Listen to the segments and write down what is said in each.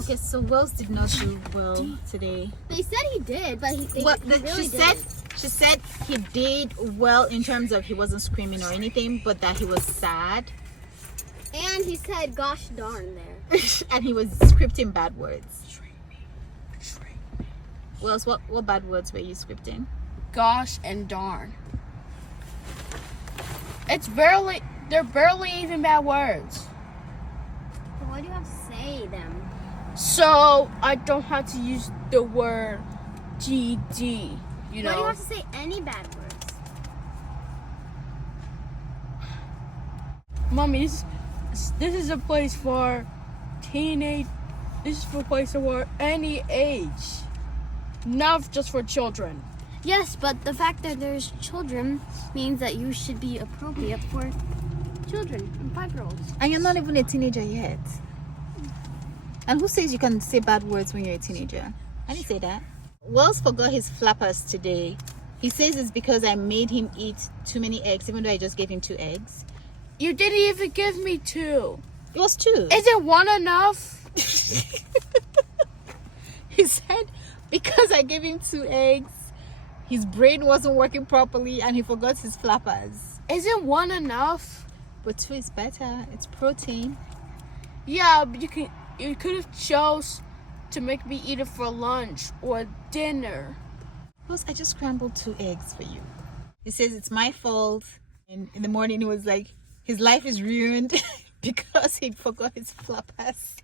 Okay, so Wells did not do well today. They said he did, but he really she said he did well in terms of he wasn't screaming or anything, but that he was sad. And he said, "Gosh darn" there. And he was scripting bad words. Wells, what bad words were you scripting? Gosh and darn. They're barely even bad words. But why do you have to say them? So I don't have to use the word GD, you know. Why do you have to say any bad words? Mommy, this is a place for teenage. This is for a place for any age, not just for children. Yes, but the fact that there's children means that you should be appropriate for children and 5-year-olds. And you're not even a teenager yet. And who says you can say bad words when you're a teenager? I didn't say that. Wells forgot his flappers today. He says it's because I made him eat too many eggs, even though I just gave him 2 eggs. You didn't even give me 2. It was 2. Isn't 1 enough? He said because I gave him 2 eggs, his brain wasn't working properly and he forgot his flappers. Isn't 1 enough? But 2 is better. It's protein. Yeah, but you could have chose to make me eat it for lunch or dinner. Plus, I just scrambled 2 eggs for you. He says it's my fault. And in the morning, he was like, his life is ruined because he forgot his flappers.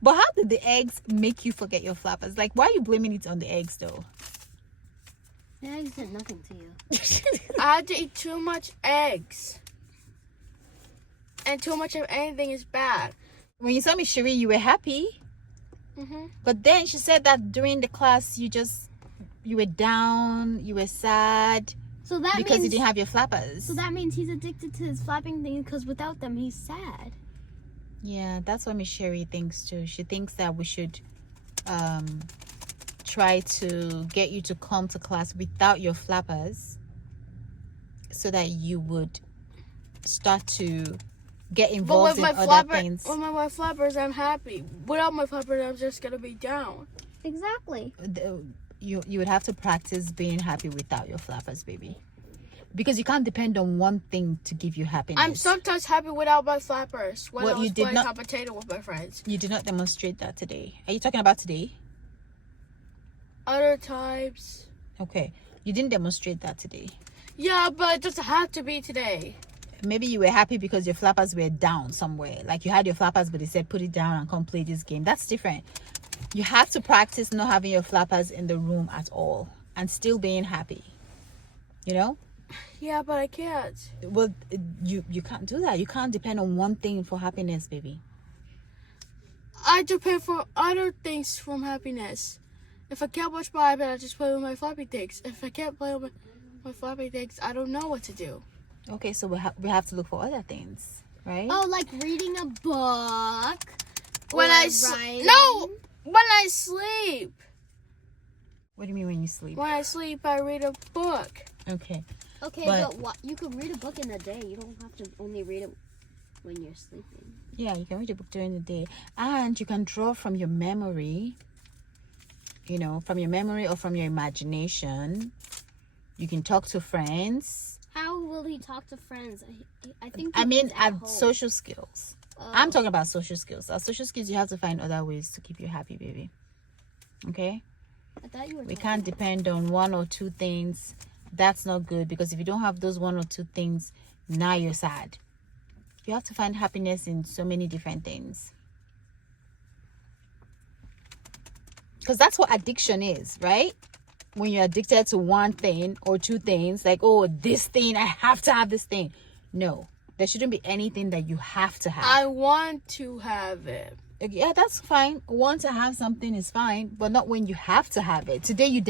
But how did the eggs make you forget your flappers? Like, why are you blaming it on the eggs, though? The eggs did nothing to you. I had to eat too much eggs. And too much of anything is bad. When you saw me, Cherie, you were happy. Mm-hmm. But then she said that during the class, you were down, you were sad. So that because means, you didn't have your flappers. So that means he's addicted to his flapping thing because without them, he's sad. Yeah, that's what Miss Sherry thinks too. She thinks that we should try to get you to come to class without your flappers so that you would start to get involved in other things. With my flappers, I'm happy. Without my flappers, I'm just going to be down. Exactly. You would have to practice being happy without your flappers, baby. Because you can't depend on one thing to give you happiness. I'm sometimes happy without my flappers when I was playing hot potato with my friends. You did not demonstrate that today. Are you talking about today? Other times. Okay. You didn't demonstrate that today. Yeah, but it doesn't have to be today. Maybe you were happy because your flappers were down somewhere. Like you had your flappers, but they said put it down and come play this game. That's different. You have to practice not having your flappers in the room at all and still being happy. You know? Yeah, but I can't. Well, you can't do that. You can't depend on one thing for happiness, baby. I depend for other things from happiness. If I can't watch my iPad, I just play with my floppy things. If I can't play with my floppy things, I don't know what to do. Okay, so we have to look for other things, right? Oh, like reading a book. When I sleep. What do you mean when you sleep? When I sleep, I read a book. Okay. Okay, but you could read a book in a day. You don't have to only read it when you're sleeping. Yeah, you can read a book during the day. And you can draw from your memory. You know, from your memory or from your imagination. You can talk to friends. How will he talk to friends? I think. Social skills. I'm talking about social skills. Social skills, you have to find other ways to keep you happy, baby. Okay? I thought you were. We can't depend on 1 or 2 things. That's not good because if you don't have those 1 or 2 things, now you're sad. You have to find happiness in so many different things. Because that's what addiction is, right? When you're addicted to 1 thing or 2 things, like, oh, this thing, I have to have this thing. No, there shouldn't be anything that you have to have. I want to have it. Yeah, that's fine. Want to have something is fine, but not when you have to have it. Today you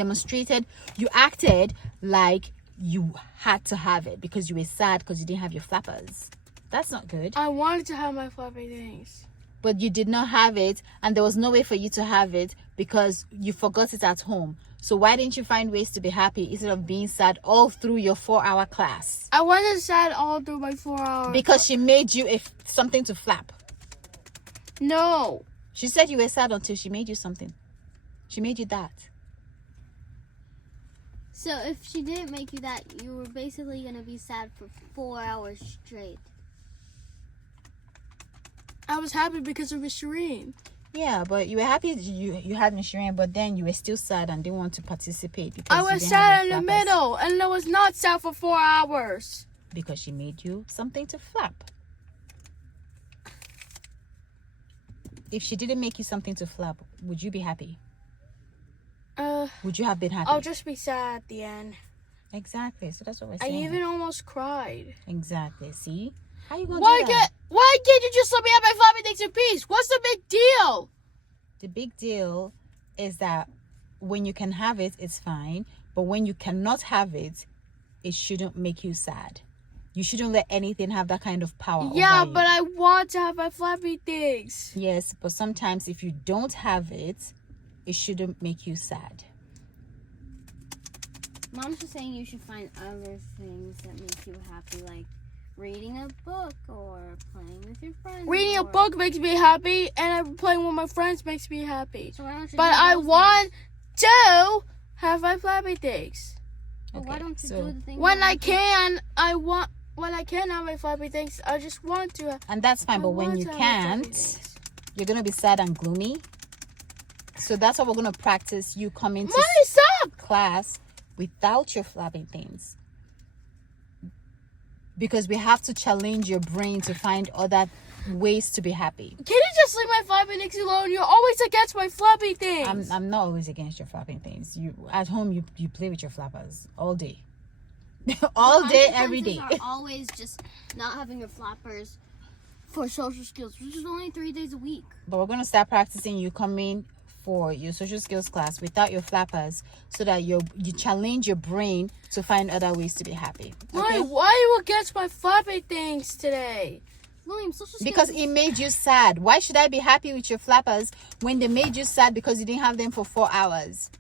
acted like you had to have it because you were sad because you didn't have your flappers. That's not good. I wanted to have my floppy things. But you did not have it, and there was no way for you to have it because you forgot it at home. So why didn't you find ways to be happy instead of being sad all through your 4-hour class? I wasn't sad all through my 4 hours. Because she made you something to flap. No. She said you were sad until she made you something. She made you that. So if she didn't make you that, you were basically going to be sad for 4 hours straight. I was happy because of Miss Shireen. Yeah, but you were happy you had Miss Shireen, but then you were still sad and didn't want to participate because I you was didn't sad have in your the flappers. middle, and I was not sad for 4 hours. Because she made you something to flap. If she didn't make you something to flap, would you be happy? Would you have been happy? I'll just be sad at the end. Exactly. So that's what we're I saying. even almost cried. Exactly. See? How you gonna Why do that? can't you just let me have my floppy things in peace? What's the big deal? The big deal is that when you can have it, it's fine. But when you cannot have it, it shouldn't make you sad. You shouldn't let anything have that kind of power Yeah, over you. but I want to have my floppy things. Yes, but sometimes if you don't have it, it shouldn't make you sad. Mom's just saying you should find other things that make you happy, like reading a book or playing with your friends. Reading a or- book makes me happy, and playing with my friends makes me happy. So why don't you But do I those want to have my floppy things. things? Well, why don't you so- do the things When that I make you- can, when I can have my floppy things, I just want to. And that's fine, but when you can't, you're going to be sad and gloomy. So that's how we're going to practice you coming to Mommy, stop! class without your flapping things. Because we have to challenge your brain to find other ways to be happy. Can you just leave my floppy things alone? You're always against my floppy things. I'm not always against your flapping things. You at home you play with your flappers all day. All day, every day. Consequences are always just not having your flappers for social skills, which is only 3 days a week. But we're gonna start practicing you coming for your social skills class without your flappers, so that you challenge your brain to find other ways to be happy. Okay? Why are you against my floppy things today? William, social skills. Because it made you sad. Why should I be happy with your flappers when they made you sad because you didn't have them for 4 hours?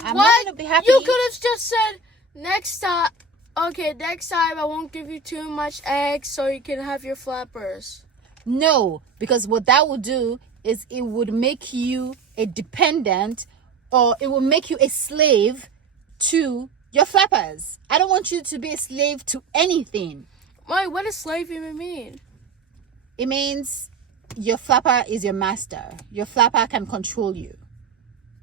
I'm not What? gonna be happy. You could have just said next time. Okay, next time I won't give you too much eggs so you can have your flappers. No, because what that would do is it would make you a dependent, or it will make you a slave to your flappers. I don't want you to be a slave to anything. Why? What does slave even mean? It means your flapper is your master. Your flapper can control you.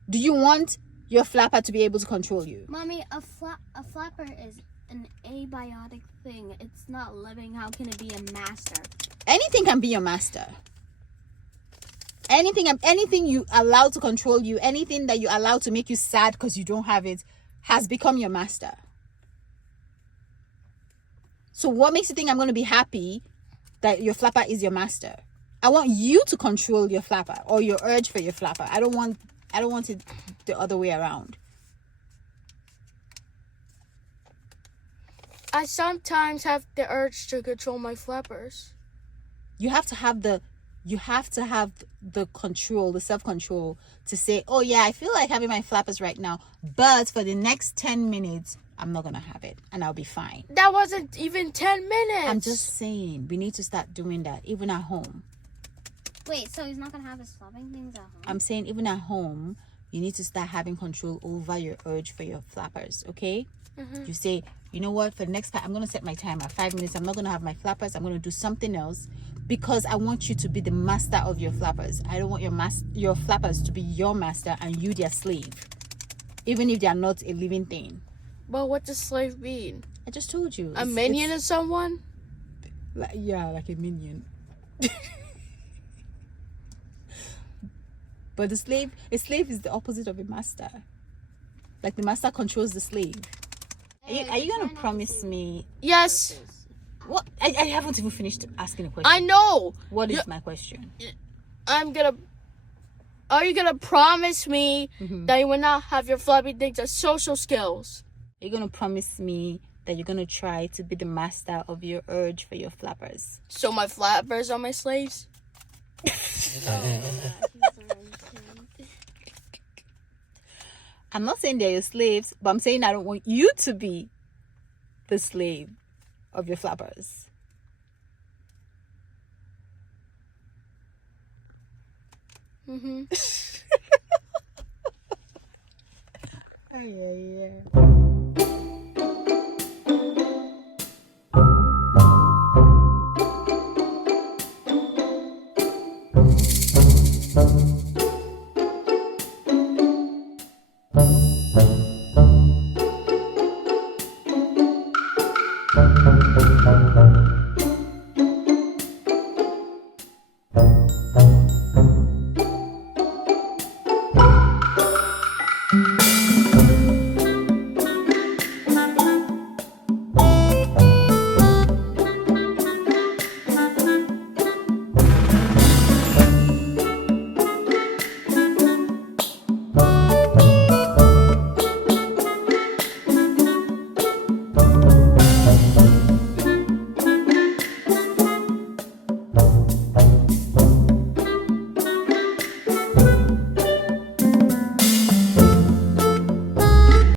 Do you want your flapper to be able to control you? Mommy, a flapper is an abiotic thing. It's not living. How can it be a master? Anything can be your master. Anything you allow to control you, anything that you allow to make you sad because you don't have it, has become your master. So what makes you think I'm going to be happy that your flapper is your master? I want you to control your flapper, or your urge for your flapper. I don't want it the other way around. I sometimes have the urge to control my flappers. You have to have the control, the self-control to say, oh yeah, I feel like having my flappers right now, but for the next 10 minutes, I'm not going to have it and I'll be fine. That wasn't even 10 minutes. I'm just saying, we need to start doing that, even at home. Wait, so he's not gonna have his flapping things at home? I'm saying, even at home, you need to start having control over your urge for your flappers, okay? You say, you know what, for the next time, I'm going to set my timer, 5 minutes. I'm not going to have my flappers. I'm going to do something else, because I want you to be the master of your flappers. I don't want your flappers to be your master and you their slave, even if they are not a living thing. But what does slave mean? I just told you. A minion of someone? Like a minion. But a slave is the opposite of a master. Like the master controls the slave. Are you gonna promise me? Yes. What? I haven't even finished asking a question. I know. What is my question? Are you gonna promise me that you will not have your floppy things as social skills? You're gonna promise me that you're gonna try to be the master of your urge for your flappers. So my flappers are my slaves? I'm not saying they're your slaves, but I'm saying I don't want you to be the slave of your flappers. Mm-hmm. Ay, ay, ay.